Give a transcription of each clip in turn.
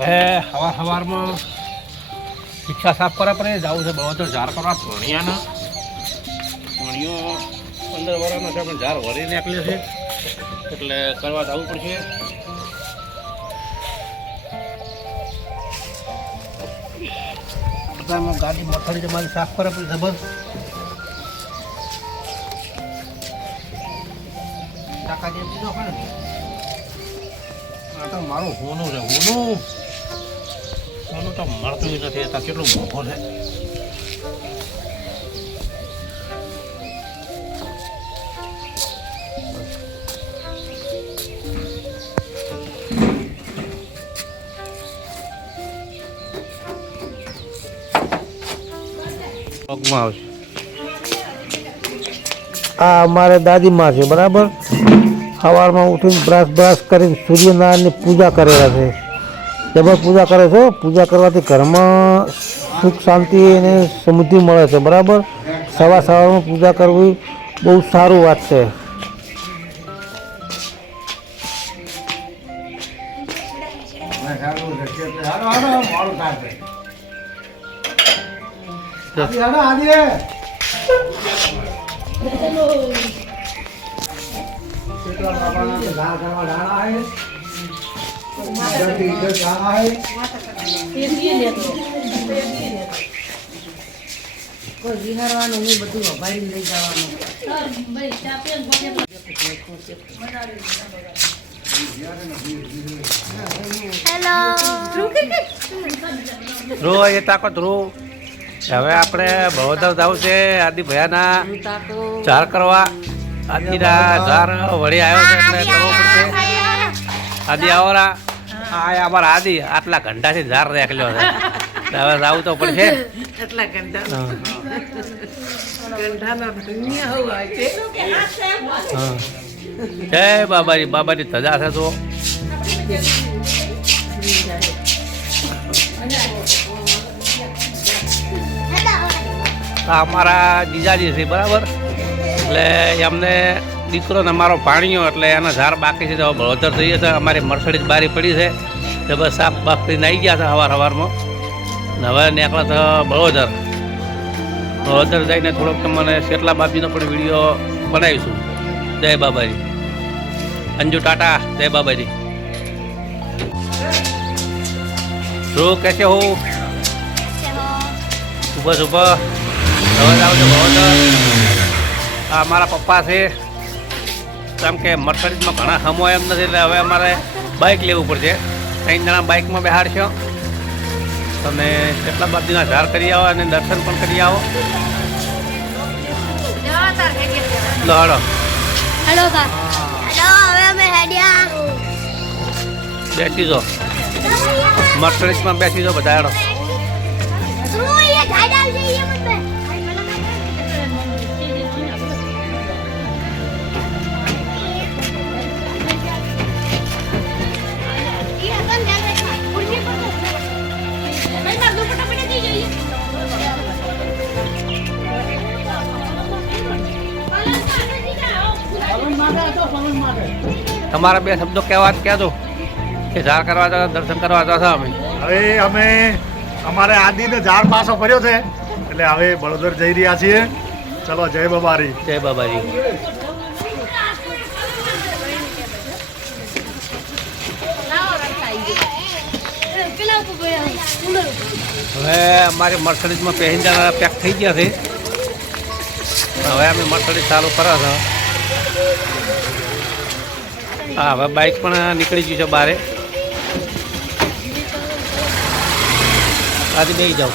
હવે સવારમાં રિક્ષા સાફ કરવા પડે જવું છે બળોદર ઝાર કરવા ભણિયાના ભણિયો 15 વર્ષનો છે પણ ઝાર વળી નીકળ્યો છે એટલે કરવા જવું પડશે. ગાડી મથડી તમારી સાફ કરે પછી જબર ટાકા જેમ દીધો ખરે આ તો મારું હોનું છે હોનું તો મળતું નથી અત્યારે કેટલું મોંઘો છે. આ અમારે દાદીમાં છે બરાબર. સવારમાં ઉઠીને બ્રશ કરીને સૂર્યનારાયણની પૂજા કરેલા છે. જબર પૂજા કરે છે. પૂજા કરવાથી ઘરમાં સુખ શાંતિ અને સમૃદ્ધિ મળે છે બરાબર. સવારમાં પૂજા કરવી બહુ સારું વાત છે. વિહારવાનું નહીં બધું વભારી લઈ જવાનું. ધ્રુવ એ તાકો ધ્રુવ હવે આપણે બળોદર જવું છે આદિ ભયાના ઝાર કરવા. આદિના ઝાર વળી આવ્યો છે એટલે કરવો પડશે. આદિ આવરા આ અમારા આદિ આટલા ઘંટાથી ઝાર રેખલ્યો છે હવે જવું તો પડશે. એટલા ગંઢાના ધન્ય હોય છે. જય બાબાજી બાબાજી ધજા છે તો અમારા જીજાજી છે બરાબર એટલે એમને દીકરો ને અમારો પાણીઓ એટલે એના ઝાર બાકી છે તો બળોદર જઈએ છે. અમારી મર્સડીઝ બારી પડી છે તો બસ સાફ બાફ કરીને આવી ગયા છે સવારમાં. હવે નીકળે તો બળોદર જઈને થોડોક તમને શેટલા બાપજીનો પણ વિડીયો બનાવીશું. જય બાબાજી. અંજુ ટાટા. જય બાબાજી. ધ્રુવ કેસે હો? સુબહ સુબહ હવે જાવ છો બળોદર. આ મારા પપ્પા છે કેમ કે મર્સડીઝમાં ઘણા હમો એમ નથી એટલે હવે અમારે બાઇક લેવું પડશે. 3 જણા બાઇકમાં બેહાડશો. તમે કેટલા બાપજીના ઝાર કરી આવો અને દર્શન પણ કરી આવો. લો હાલો. હેલો હવે અમે હેડ્યા બેસી જાઓ મર્સડીઝમાં બેસી જાઓ બધા હેડો. તમારા બે શબ્દો કહેવા કહેજો કે ઝાર કરવા જતા દર્શન કરવા જતા અમે. હવે અમે અમારે આદિને ઝાડ પાછો ફર્યો છે એટલે હવે બળોદર જઈ રહ્યા છીએ. ચલો જય બાબારી. જય બાબાજી. હવે અમારી મર્સડીઝમાં પેસેન્જર પેક થઈ ગયા છે. હવે અમે મર્સડીઝ ચાલુ કરે છે. હા હવે બાઇક પણ નીકળી ગયું છે બારે. આજે બે જાઓ.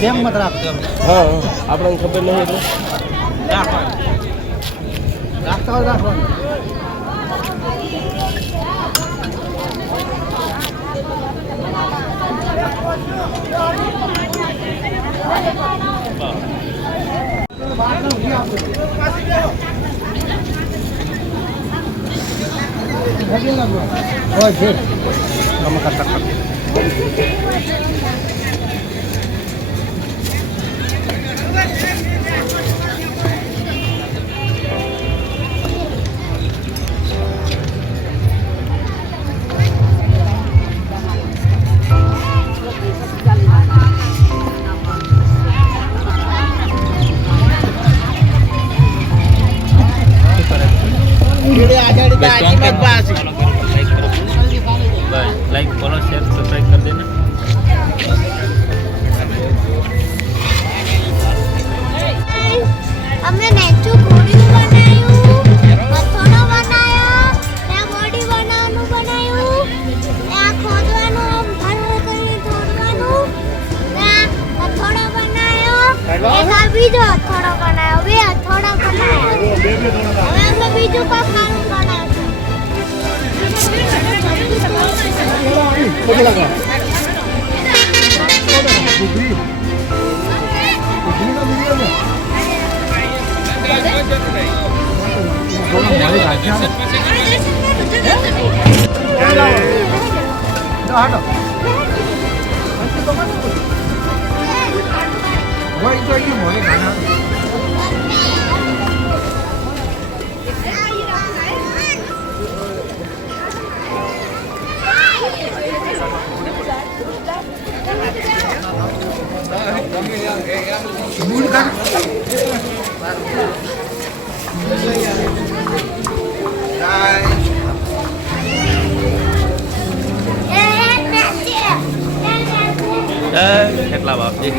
કેમ મત રાખતો? હા આપણને ખબર નહીં એટલે રાખતા રાખવાનું. હોય છે लाइक फॉलो शेयर सब्सक्राइब कर देना हमने नेचू घोड़ी बनाયું પથ્થરો બનાયા ત્યાં બોડી બનાવવાનું બનાયું ત્યાં ખોદવાનું ભરવું કરી ખોદવાનું ત્યાં પથ્થરો બનાયો એક આ બીજો હથોડો બનાયો બે હથોડા બનાયા હવે અમે બીજું કોઈ ખાવાનું બનાવ્યું કેટલા બાપજી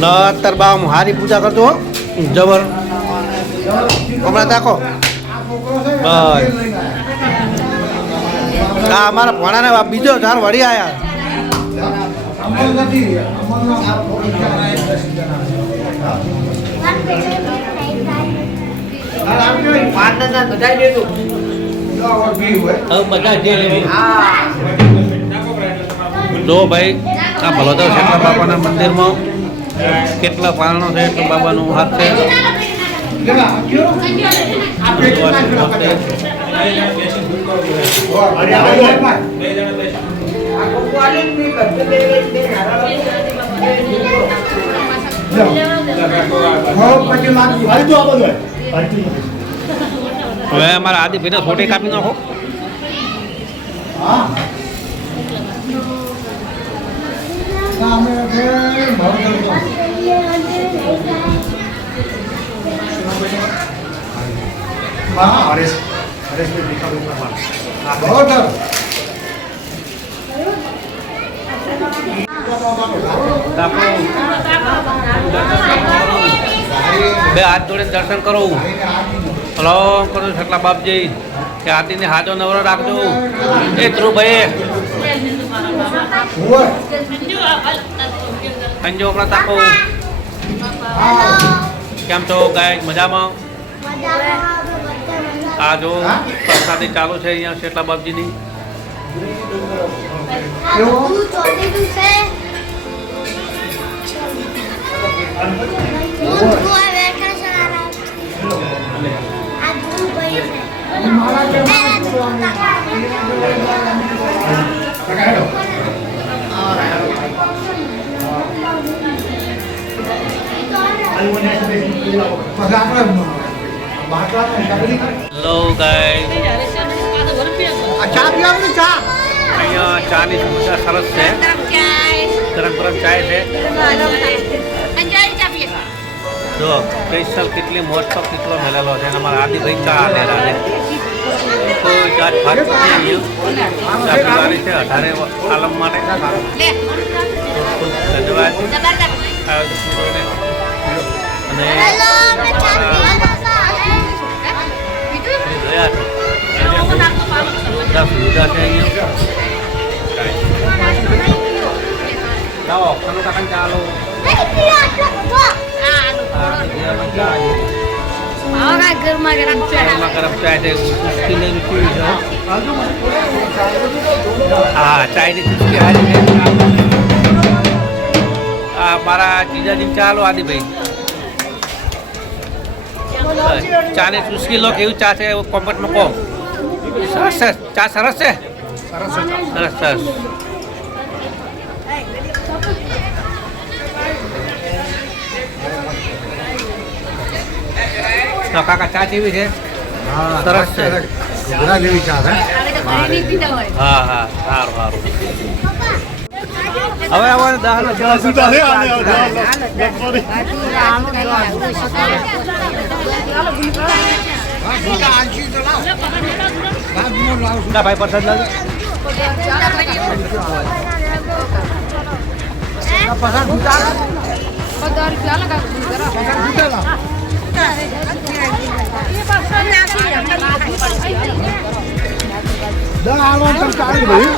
નતર બા હું હારી પૂજા કરતો હો જબર હમણાં તાકો બસ આ અમારા ભણાને બીજો ધાર વળી આયા જો ભાઈ આ ભલોદર શેઠલા બાપાના મંદિરમાં કેટલા પારણો છે એટલું બાબાનું હાથ છે હવે અમારા આદિભાઈને છોટે કાપી નાખો. હરેશભાઈ ભીખાભાઈ પરમાર. કાપો. બે હાથ જોડે દર્શન કરો. હલો કરો સટલા બાપજી કે હાથીને હાજો નવરો રાખજો. એ ધ્રુવભાઈ સંજો આપણા તાકો. કેમ છો ગાય? મજામાં? આ જો પ્રસાદી ચાલુ છે અહીંયા શેટલા બાપજીની. હેલો ગાય, અહીંયા ચાની સુવિધા સરસ છે. ગરમ ગરમ ચાય છે. જો સ્પેશિયલ કેટલી મોસ્ટ ઓફ કેટલો મેલેલો છે. અને અમારા આદિભાઈ ચા આલે રાલે કોઈ જાત ભાત નથી અહીંયા. ચા પીવાની છે 18 આલમ માટે. ખૂબ ધન્યવાદ આયોજક અને સુવિધા છે અહીંયા. જાઓ કનો કાકા ચાલો. ગરમા ગરમ ગરમા ગરમ ચાય છે. ચૂસ્કીની પીવી છે. હા ચાયની ચૂસ્કી હારી છે. આ મારા જીજાજી ચાલો આદિભાઈ ચાની ચૂસ્કી લો. કેવું ચા છે કોમ્પેટમાં કહો. સરસ છે ચા. સરસ છે. સરસ સરસ. તો કાકા ચા કેવી છે? સરસ છે. ઘણા જેવી ચા છે. હા હા સારું સારું. હવે અમારે દાહનો ના ભાઈ પ્રસાદ લાવજો. ભાઈ